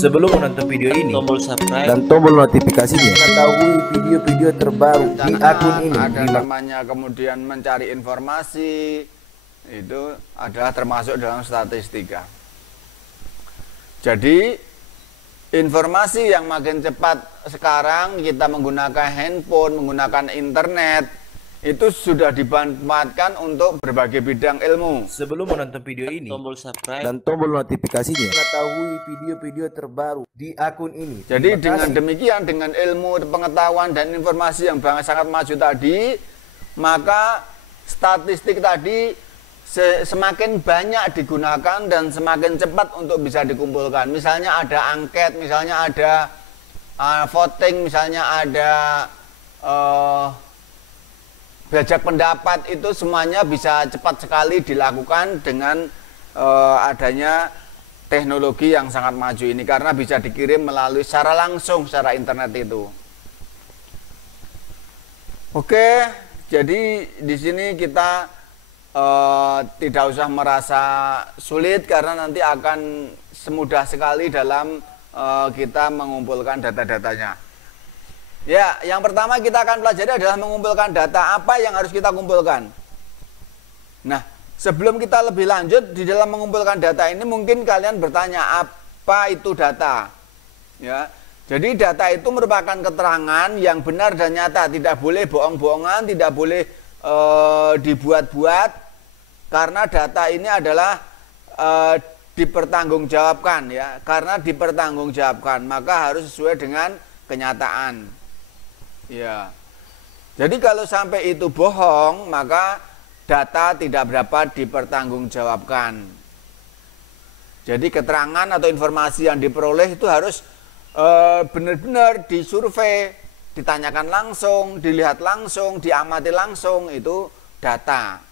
Sebelum menonton video ini, tombol subscribe dan tombol notifikasinya, mengetahui video-video terbaru di akun ini. Ada namanya kemudian mencari informasi, itu adalah termasuk dalam statistika. Jadi informasi yang makin cepat sekarang, kita menggunakan handphone, menggunakan internet, itu sudah dimanfaatkan untuk berbagai bidang ilmu. Sebelum menonton video ini, tombol subscribe dan tombol notifikasinya, mengetahui video-video terbaru di akun ini. Jadi Terima dengan kasih. demikian, dengan ilmu, pengetahuan, dan informasi yang sangat maju tadi, maka statistik tadi semakin banyak digunakan dan semakin cepat untuk bisa dikumpulkan. Misalnya ada angket, misalnya ada voting, misalnya ada bajak pendapat, itu semuanya bisa cepat sekali dilakukan dengan adanya teknologi yang sangat maju ini, karena bisa dikirim melalui secara langsung secara internet itu. Oke, jadi di sini kita tidak usah merasa sulit, karena nanti akan semudah sekali dalam kita mengumpulkan data-datanya. Ya, yang pertama kita akan pelajari adalah mengumpulkan data. Apa yang harus kita kumpulkan? Nah, sebelum kita lebih lanjut di dalam mengumpulkan data ini, mungkin kalian bertanya, apa itu data? Ya, jadi data itu merupakan keterangan yang benar dan nyata, tidak boleh bohong-bohongan, tidak boleh dibuat-buat, karena data ini adalah dipertanggungjawabkan, ya. Karena dipertanggungjawabkan, maka harus sesuai dengan kenyataan. Ya, jadi kalau sampai itu bohong, maka data tidak dapat dipertanggungjawabkan. Jadi keterangan atau informasi yang diperoleh itu harus benar-benar disurvei, ditanyakan langsung, dilihat langsung, diamati langsung, itu data.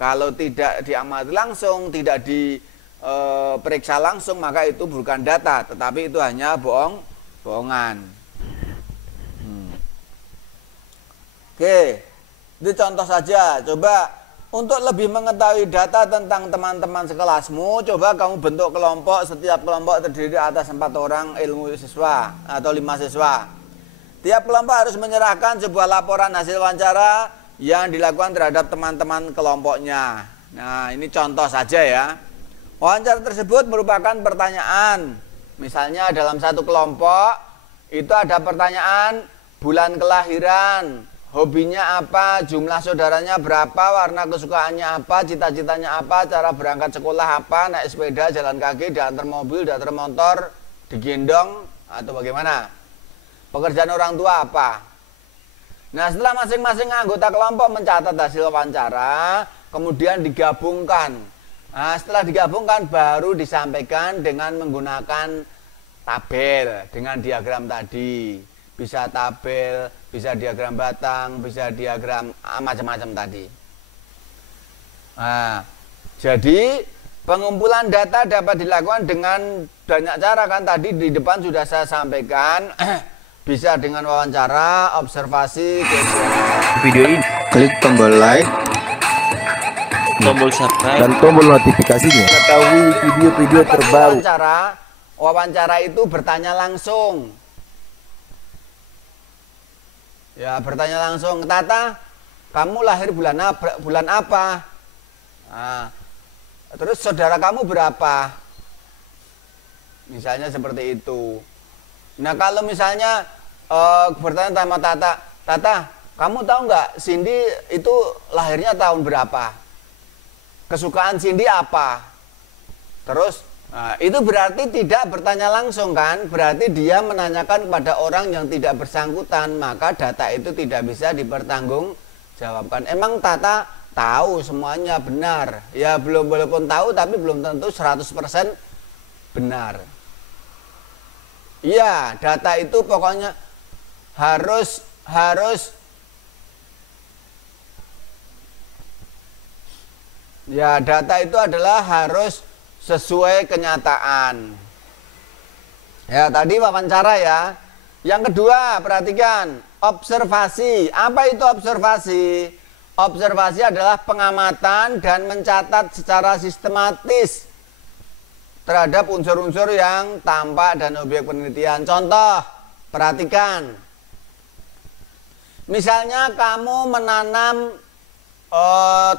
Kalau tidak diamati langsung, tidak diperiksa langsung, maka itu bukan data, tetapi itu hanya bohongan. Oke, itu contoh saja. Coba untuk lebih mengetahui data tentang teman-teman sekelasmu, coba kamu bentuk kelompok. Setiap kelompok terdiri atas 4 orang ilmu siswa atau 5 siswa. Tiap kelompok harus menyerahkan sebuah laporan hasil wawancara yang dilakukan terhadap teman-teman kelompoknya. Nah, ini contoh saja ya. Wawancara tersebut merupakan pertanyaan. Misalnya dalam satu kelompok itu ada pertanyaan bulan kelahiran, hobinya apa, jumlah saudaranya berapa, warna kesukaannya apa, cita-citanya apa, cara berangkat sekolah apa, naik sepeda, jalan kaki, diantar mobil, diantar motor, digendong, atau bagaimana. Pekerjaan orang tua apa. Nah, setelah masing-masing anggota kelompok mencatat hasil wawancara, kemudian digabungkan. Nah, setelah digabungkan baru disampaikan dengan menggunakan tabel, dengan diagram tadi. Bisa tabel, bisa diagram batang, bisa diagram macam-macam tadi. Nah, jadi pengumpulan data dapat dilakukan dengan banyak cara, kan tadi di depan sudah saya sampaikan. Bisa dengan wawancara, observasi, Video ini, klik tombol like, tombol subscribe dan tombol notifikasinya, mengetahui video-video terbaru. Wawancara itu bertanya langsung. Ya, bertanya langsung, Tata, kamu lahir bulan apa? Nah, terus saudara kamu berapa? Misalnya seperti itu. Nah, kalau misalnya bertanya sama Tata, kamu tahu nggak Cindy itu lahirnya tahun berapa? Kesukaan Cindy apa? Terus, nah, itu berarti tidak bertanya langsung, kan? Berarti dia menanyakan kepada orang yang tidak bersangkutan, maka data itu tidak bisa dipertanggungjawabkan. Emang Tata tahu semuanya benar? Ya, walaupun tahu tapi belum tentu 100% benar. Iya, data itu pokoknya harus ya, data itu adalah harus sesuai kenyataan. Ya, tadi wawancara ya. Yang kedua, perhatikan, observasi. Apa itu observasi? Observasi adalah pengamatan dan mencatat secara sistematis terhadap unsur-unsur yang tampak dan objek penelitian. Contoh, perhatikan. Misalnya kamu menanam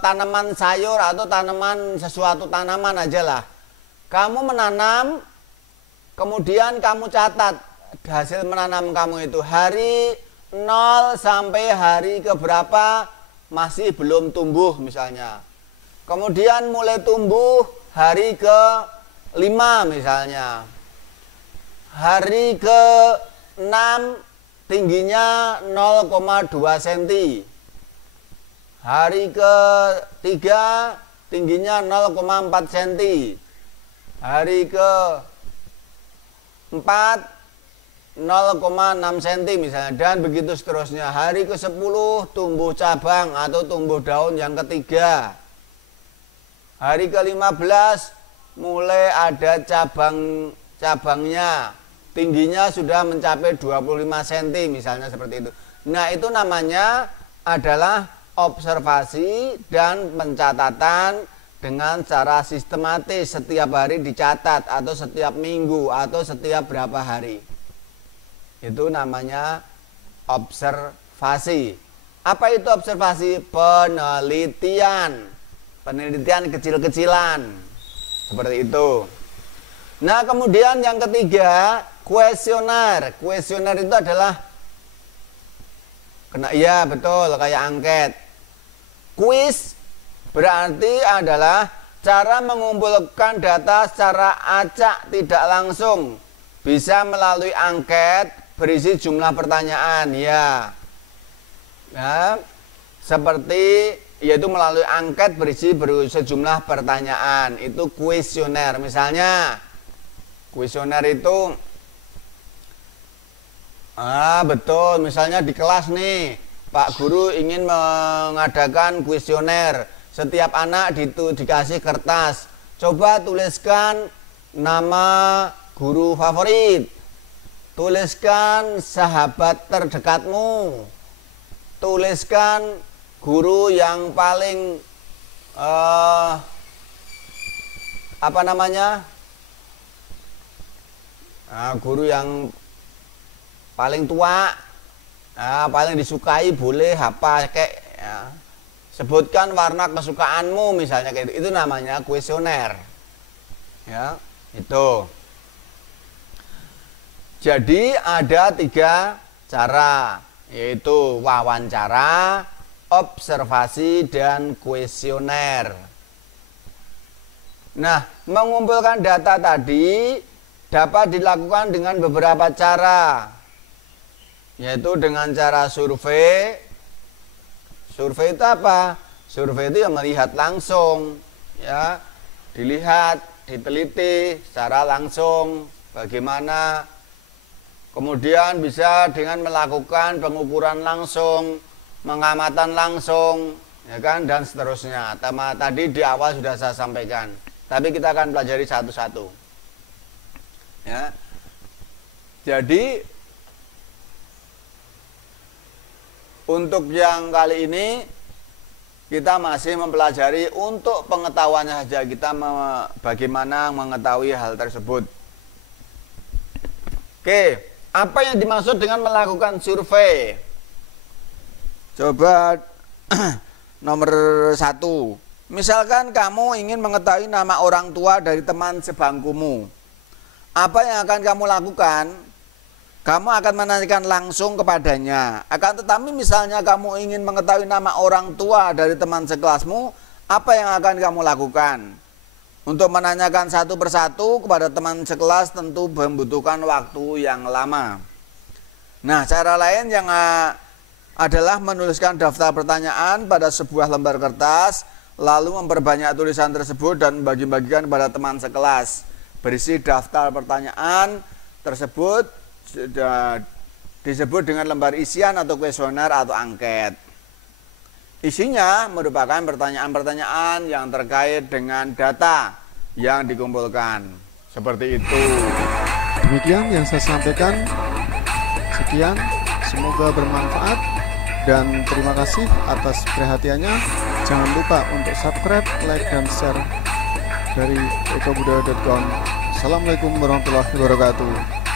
tanaman sayur atau sesuatu tanaman aja lah. Kamu menanam, kemudian kamu catat hasil menanam kamu itu hari 0 sampai hari keberapa masih belum tumbuh misalnya. Kemudian mulai tumbuh hari ke-5 misalnya. Hari ke-6 tingginya 0,2 cm. Hari ke-3 tingginya 0,4 cm. Hari ke-4 0,6 cm misalnya, dan begitu seterusnya. Hari ke-10 tumbuh cabang atau tumbuh daun yang ketiga. Hari ke-15 mulai ada cabangnya, tingginya sudah mencapai 25 cm misalnya, seperti itu. Nah, itu namanya adalah observasi dan pencatatan dengan cara sistematis, setiap hari dicatat atau setiap minggu atau setiap berapa hari. Itu namanya observasi. Apa itu observasi? Penelitian. Penelitian kecil-kecilan. Seperti itu. Nah, kemudian yang ketiga, kuesioner. Kuesioner itu adalah iya betul, kayak angket. Kuis berarti adalah cara mengumpulkan data secara acak, tidak langsung. Bisa melalui angket berisi jumlah pertanyaan, ya. Nah, seperti yaitu melalui angket berisi sejumlah pertanyaan, itu kuesioner. Misalnya kuesioner itu betul, misalnya di kelas nih, Pak Guru ingin mengadakan kuesioner. Setiap anak dikasih kertas, coba tuliskan nama guru favorit, tuliskan sahabat terdekatmu, tuliskan guru yang paling guru yang paling tua, paling disukai, boleh apa kayak ya. Sebutkan warna kesukaanmu misalnya, kayak itu namanya kuesioner, ya. Itu jadi ada 3 cara, yaitu wawancara, observasi, dan kuesioner. Nah, mengumpulkan data tadi dapat dilakukan dengan beberapa cara, yaitu dengan cara survei. Survei itu apa? Survei itu yang melihat langsung, ya, dilihat, diteliti secara langsung bagaimana. Kemudian bisa dengan melakukan pengukuran langsung, pengamatan langsung, ya kan, dan seterusnya. Tadi di awal sudah saya sampaikan, tapi kita akan pelajari satu-satu. Ya. Jadi untuk yang kali ini kita masih mempelajari untuk pengetahuannya saja, kita bagaimana mengetahui hal tersebut. Oke, apa yang dimaksud dengan melakukan survei? Coba nomor 1. Misalkan kamu ingin mengetahui nama orang tua dari teman sebangkumu. Apa yang akan kamu lakukan? Kamu akan menanyakan langsung kepadanya. Akan tetapi misalnya kamu ingin mengetahui nama orang tua dari teman sekelasmu, apa yang akan kamu lakukan? Untuk menanyakan satu persatu kepada teman sekelas tentu membutuhkan waktu yang lama. Nah, cara lain yang adalah menuliskan daftar pertanyaan pada sebuah lembar kertas, lalu memperbanyak tulisan tersebut dan bagi-bagikan kepada teman sekelas. Berisi daftar pertanyaan tersebut disebut dengan lembar isian atau kuesioner atau angket. Isinya merupakan pertanyaan-pertanyaan yang terkait dengan data yang dikumpulkan. Seperti itu. Demikian yang saya sampaikan. Sekian, semoga bermanfaat dan terima kasih atas perhatiannya. Jangan lupa untuk subscribe, like, dan share dari ekobudaya.com. Assalamualaikum warahmatullahi wabarakatuh.